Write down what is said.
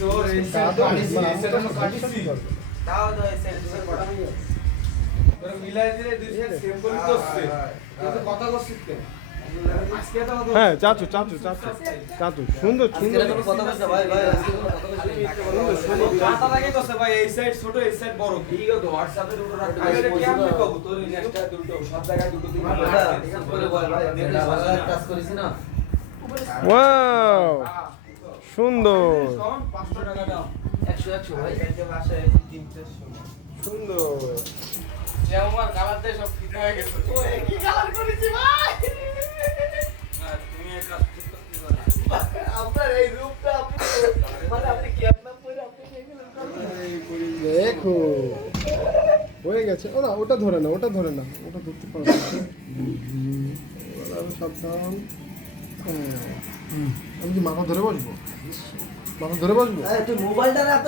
তোর এই সেট কাটিছি এই সেট আমি কাটিছি দাও দাও এই সেট পড়া তোর মিলাই দিলে দুই সেট সেম করে করছে তুই তো কথা করছিস কেন আজকে তো হ্যাঁ চাচু চাচু চাচু চাচু সুন্দর সুন্দর কথা বলছ ভাই ভাই আজকে কোনো কথা বলছ কথা লাগে কইছে ভাই এই সাইড ছোট এই সাইড বড় ঠিক আছে হোয়াটসঅ্যাপে দুটো রাখ আগে কি আমি কব তোর নেক্সটটা দুটো সব জায়গায় দুটো তিন করে বল ভাই আমি ভালো কাজ করেছি না ওয়াও সুন্দর 500 টাকা দাও 100 100 ভাই কালকে বাসায় কিনতে শুনো সুন্দর যে আমার কালার দিয়ে সব ফিট হয়ে গেছে ওই কি কালার করেছি ভাই না তুমি এই কাজ করতে পারো আপনার এই রূপটা আপনি মানে আপনি কি আপনার পরে আপনি দেখো হয়ে গেছে ও না ওটা ধরে না ওটা ধরে না ওটা ধরতে পারবে না সাবধান হ্যাঁ। আমি কি মাথা ধরে বসবো মাথা ধরে বসবো তুই মোবাইলটা এত